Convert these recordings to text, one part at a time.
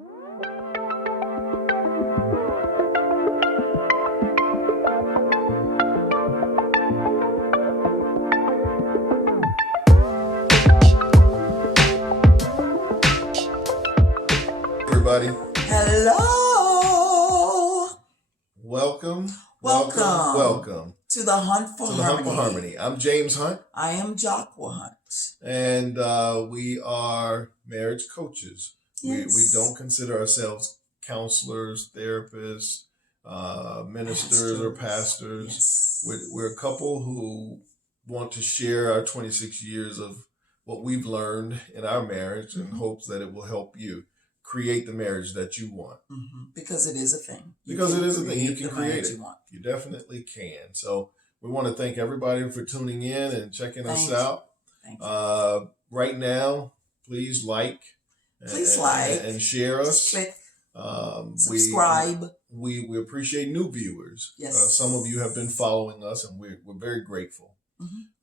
Everybody, Hello. welcome To the Hunt for Harmony. I'm James Hunt, I am Joqua Hunt. and we are marriage coaches. Yes. We don't consider ourselves counselors, therapists, ministers, or pastors. Yes. We're a couple who want to share our 26 years of what we've learned in our marriage in hopes that it will help you create the marriage that you want. Because it is a thing. You can create it. You definitely can. So we want to thank everybody for tuning in and checking us out. Thank you. Right now, please like and share us. Click. Subscribe. We appreciate new viewers. Yes. Some of you have been following us, and we're very grateful.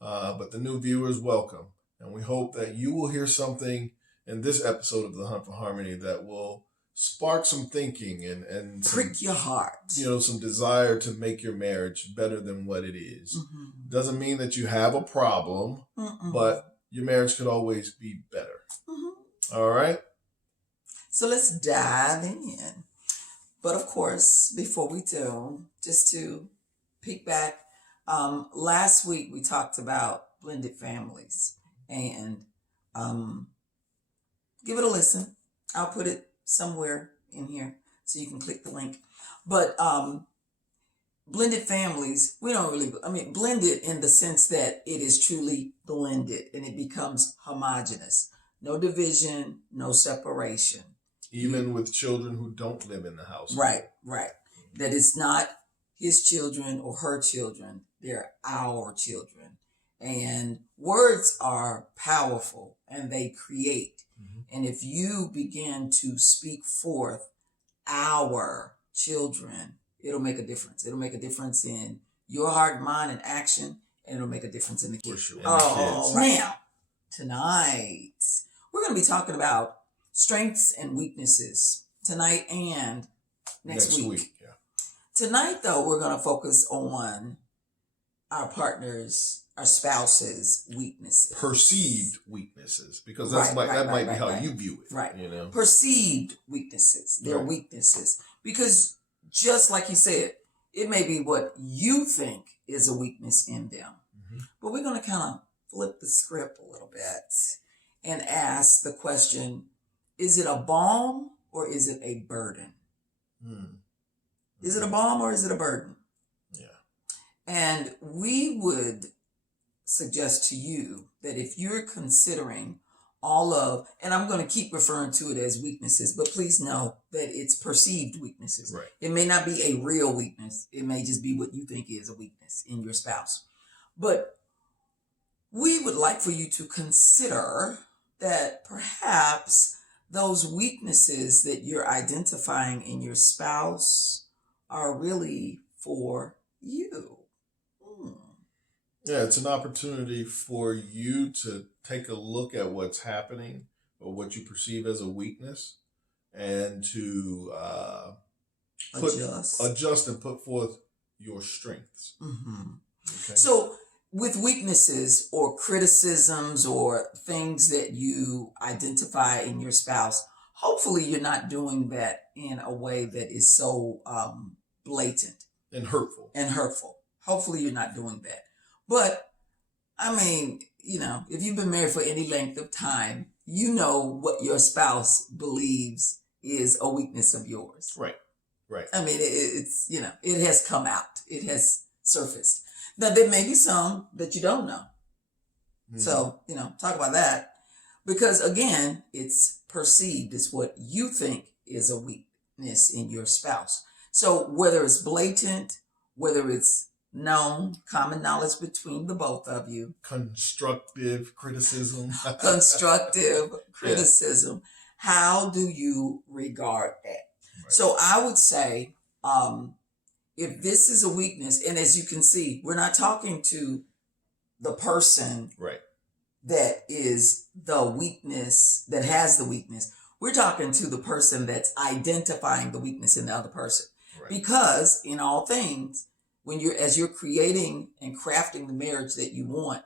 But the new viewers, welcome. And we hope that you will hear something in this episode of The Hunt for Harmony that will spark some thinking and prick your heart. Some desire to make your marriage better than what it is. Doesn't mean that you have a problem, but your marriage could always be better. All right? So let's dive in. But of course, before we do, just to peek back, last week we talked about blended families, and give it a listen. I'll put it somewhere in here so you can click the link. But blended families, blended in the sense that it is truly blended and it becomes homogenous. No division, no separation. Even with children who don't live in the house. Right. That it's not his children or her children. They're our children. And words are powerful and they create. And if you begin to speak forth our children, it'll make a difference. It'll make a difference in your heart, mind, and action, and it'll make a difference in the kids. For sure. Now, tonight, we're going to be talking about strengths and weaknesses tonight and next week. Yeah. Tonight, though, we're going to focus on our partners, our spouse's weaknesses. Perceived weaknesses, because that might be how you view it. Right. Perceived weaknesses, their weaknesses. Because just like you said, it may be what you think is a weakness in them. But we're going to kind of flip the script a little bit and ask the question, is it a balm or is it a burden? Is it a balm or is it a burden? Yeah. And we would suggest to you that if you're considering all of, and I'm going to keep referring to it as weaknesses, but please know that it's perceived weaknesses. Right. It may not be a real weakness. It may just be what you think is a weakness in your spouse. But we would like for you to consider that perhaps those weaknesses that you're identifying in your spouse are really for you. Yeah, it's an opportunity for you to take a look at what's happening or what you perceive as a weakness and to adjust and put forth your strengths. Okay? So with weaknesses or criticisms or things that you identify in your spouse, hopefully you're not doing that in a way that is so blatant. And hurtful. Hopefully you're not doing that. But, if you've been married for any length of time, you know what your spouse believes is a weakness of yours. Right. It's it has come out. It has surfaced. Now, there may be some that you don't know. So, talk about that. Because, again, it's perceived. It's what you think is a weakness in your spouse. So, whether it's blatant, whether it's known, common knowledge between the both of you. Constructive criticism. How do you regard that? Right. So I would say, if this is a weakness, and as you can see, we're not talking to the person right. that is the weakness, that has the weakness. We're talking to the person that's identifying the weakness in the other person. Right. Because in all things, as you're creating and crafting the marriage that you want,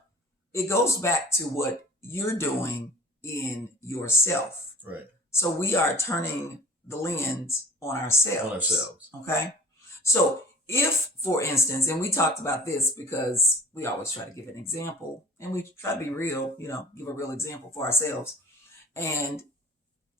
it goes back to what you're doing in yourself. Right. So we are turning the lens on ourselves. On ourselves. Okay. So if, for instance, and we talked about this because we always try to give an example and we try to be real, give a real example for ourselves. And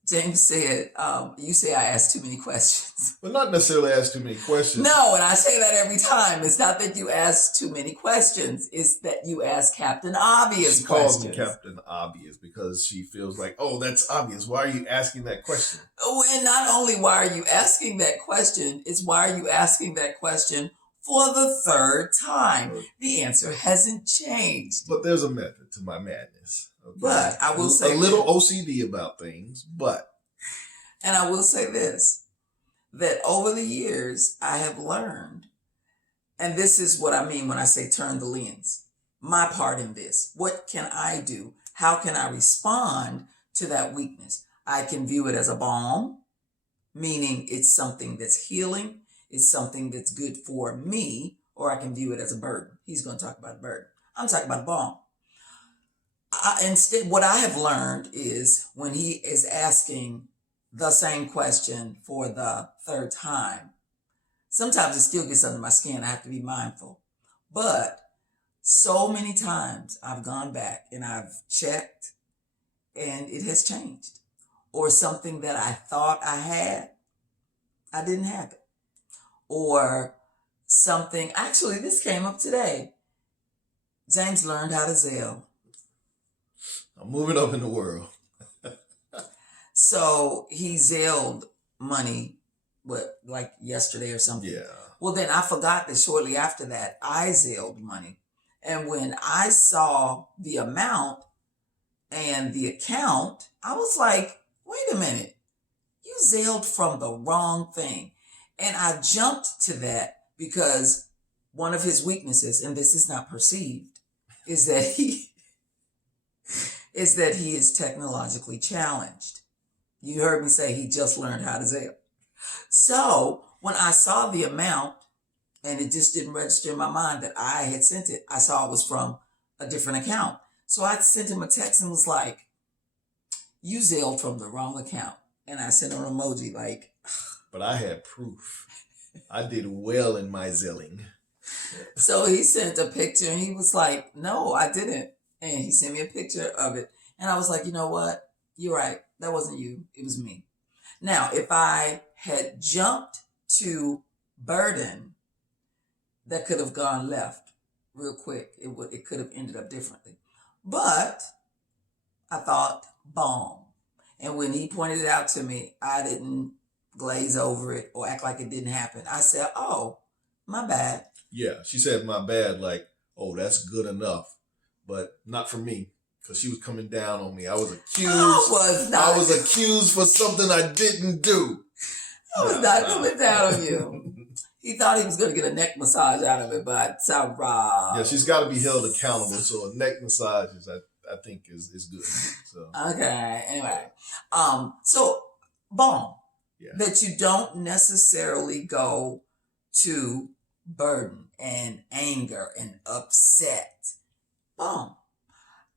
James said, you say I asked too many questions. Well, not necessarily ask too many questions. No, and I say that every time. It's not that you ask too many questions. It's that you ask Captain Obvious questions. She calls me Captain Obvious because she feels like, oh, that's obvious. Why are you asking that question? Oh, and not only why are you asking that question, it's why are you asking that question for the third time? The answer hasn't changed. But there's a method to my madness. Okay? But I will say a little OCD about things, and I will say this, that over the years I have learned, and this is what I mean when I say turn the lens, my part in this. What can I do? How can I respond to that weakness? I can view it as a balm, meaning it's something that's healing, it's something that's good for me, or I can view it as a burden. He's going to talk about a burden. I'm talking about a balm. Instead, what I have learned is when he is asking the same question for the third time, sometimes it still gets under my skin. I have to be mindful. But so many times I've gone back and I've checked and it has changed. Or something that I thought I had, I didn't have it. Or something, actually this came up today. James learned how to Zelle. I'm moving up in the world. So he Zelled money, like yesterday or something? Yeah. Well, then I forgot that shortly after that, I Zelled money. And when I saw the amount and the account, I was like, wait a minute, you Zelled from the wrong thing. And I jumped to that because one of his weaknesses, and this is not perceived, is that he is technologically challenged. You heard me say he just learned how to Zelle. So when I saw the amount and it just didn't register in my mind that I had sent it, I saw it was from a different account. So I sent him a text and was like, you Zelled from the wrong account. And I sent him an emoji like. But I had proof. I did well in my Zelling. So he sent a picture and he was like, no, I didn't. And he sent me a picture of it. And I was like, you know what? You're right. That wasn't you. It was me. Now, if I had jumped to burden, that could have gone left real quick. It could have ended up differently. But I thought Balm. And when he pointed it out to me, I didn't glaze over it or act like it didn't happen. I said, oh, my bad. Yeah, she said my bad, like, oh, that's good enough. But not for me, because she was coming down on me. I was accused. I was accused for something I didn't do. I was not coming down on you. He thought he was going to get a neck massage out of it, but Sarah. Yeah, she's got to be held accountable. So a neck massage is, I think, is good. So. Okay. Anyway, so Balm. Yeah. That you don't necessarily go to burden and anger and upset. Balm.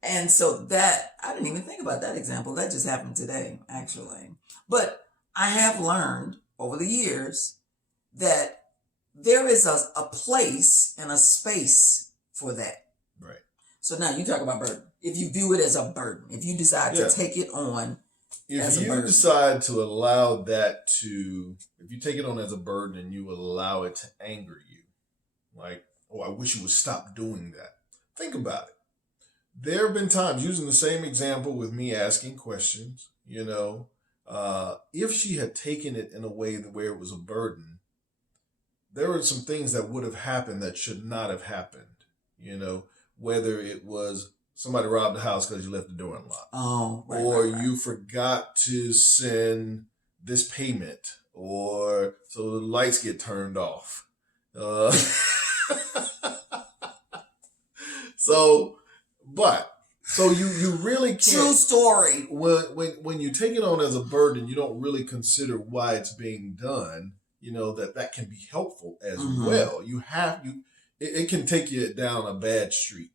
And so that, I didn't even think about that example. That just happened today, actually. But I have learned over the years that there is a place and a space for that. Right. So now you talk about burden. If you view it as a burden, if you decide to take it on as a burden. If you decide to allow that if you take it on as a burden and you allow it to anger you, like, oh, I wish you would stop doing that. Think about it. There have been times, using the same example with me asking questions, if she had taken it in a way where it was a burden, there were some things that would have happened that should not have happened, whether it was somebody robbed the house because you left the door unlocked. Oh, right, or right. You forgot to send this payment, or so the lights get turned off. But So you really can't. True story. When you take it on as a burden, you don't really consider why it's being done. You know that can be helpful as well. It can take you down a bad street.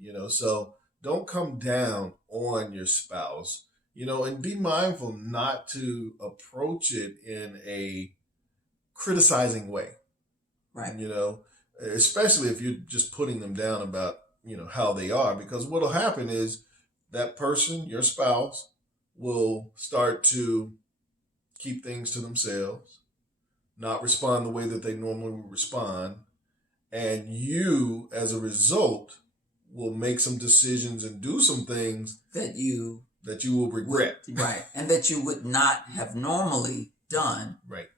You know, so don't come down on your spouse. You know, and be mindful not to approach it in a criticizing way. Right. You know, especially if you're just putting them down about, you know, how they are, because what'll happen is that person, your spouse, will start to keep things to themselves, not respond the way that they normally would respond. And you, as a result, will make some decisions and do some things that you will regret. Right. And that you would not have normally done. Right.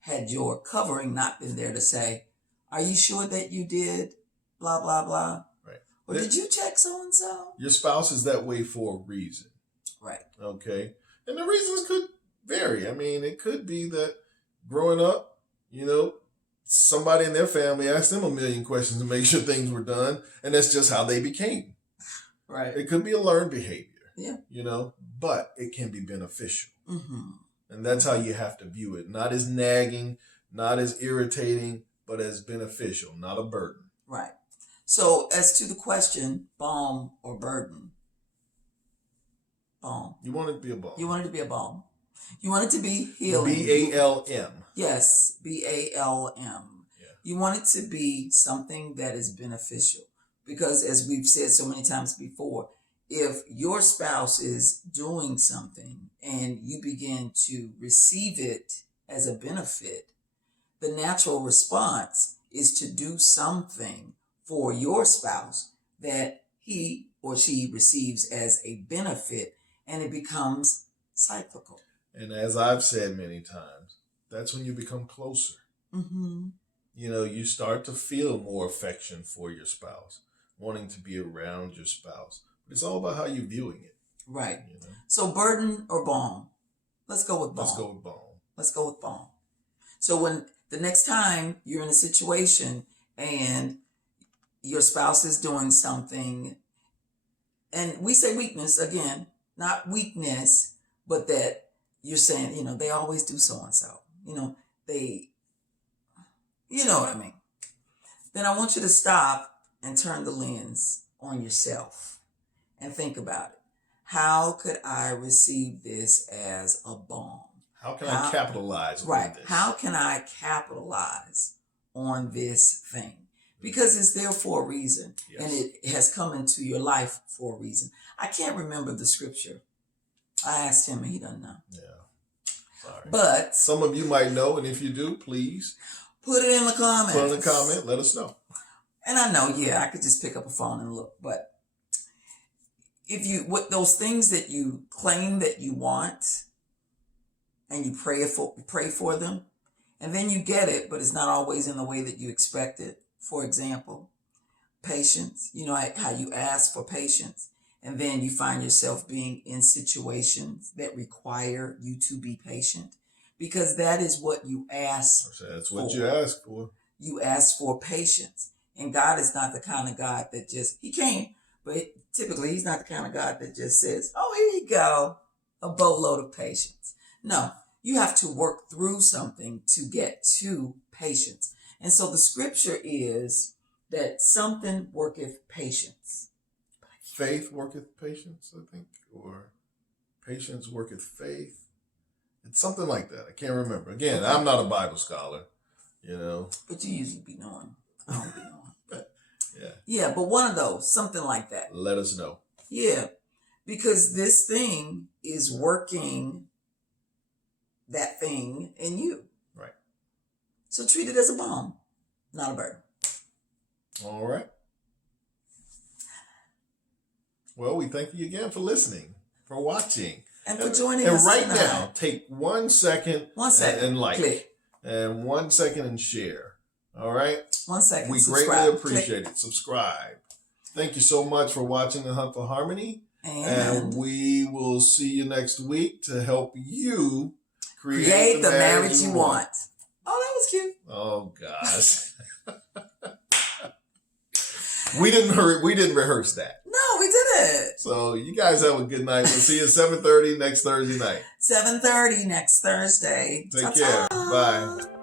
Had your covering not been there to say, are you sure that you did blah, blah, blah? Right. Or did you check so-and-so? Your spouse is that way for a reason. Right. Okay. And the reasons could vary. I mean, it could be that growing up, you know, somebody in their family asked them a million questions to make sure things were done. And that's just how they became. Right. It could be a learned behavior. Yeah. You know, but it can be beneficial. And that's how you have to view it. Not as nagging, not as irritating, but as beneficial, not a burden. Right. So as to the question, balm or burden? Balm. You want it to be a balm. You want it to be a balm. You want it to be healing. BALM. Yes, BALM. Yeah. You want it to be something that is beneficial. Because as we've said so many times before, if your spouse is doing something and you begin to receive it as a benefit, the natural response is to do something for your spouse that he or she receives as a benefit, and it becomes cyclical. And as I've said many times, that's when you become closer. You know, you start to feel more affection for your spouse, wanting to be around your spouse. It's all about how you're viewing it. Right. You know? So burden or balm? Let's go with balm. Let's go with balm. So when the next time you're in a situation and your spouse is doing something, and we say weakness, again, not weakness, but that you're saying, you know, they always do so-and-so. You know, you know what I mean. Then I want you to stop and turn the lens on yourself. And think about it. How could I receive this as a balm? How can I capitalize on right. this? How can I capitalize on this thing? Because it's there for a reason. Yes. And it has come into your life for a reason. I can't remember the scripture. I asked him and he doesn't know. Yeah. Sorry. But some of you might know, and if you do, please put it in the comments. Put in the comment, let us know. And I know, I could just pick up a phone and look, but what those things that you claim that you want and you pray for them, and then you get it, but it's not always in the way that you expect it. For example, patience, you know, how you ask for patience, and then you find yourself being in situations that require you to be patient, because that is what you ask for. That's what you ask for. You ask for patience. And God is not the kind of God that he can, but typically he's not the kind of God that just says, oh, here you go, a boatload of patience. No, you have to work through something to get to patience. And so the scripture is that something worketh patience. Faith worketh patience, I think, or patience worketh faith. It's something like that. I can't remember. Again, I'm not a Bible scholar, you know. But you usually be knowing. I don't be knowing. Yeah. Yeah, but one of those, something like that. Let us know. Yeah, because this thing is working that thing in you. Right. So treat it as a balm, not a burden. All right. Well, we thank you again for listening, for watching. And for joining us right tonight. now, take 1 second. 1 second. And like. Click. And 1 second and share. All right? 1 second. We Subscribe. greatly appreciate it. Subscribe. Thank you so much for watching The Hunt for Harmony. And we will see you next week to help you create the marriage you want. Oh, that was cute. Oh, gosh. We didn't rehearse that. No, we didn't. So you guys have a good night. We'll see you at 7:30 next Thursday night. 7:30 next Thursday. Take Ta-ta. care. Bye.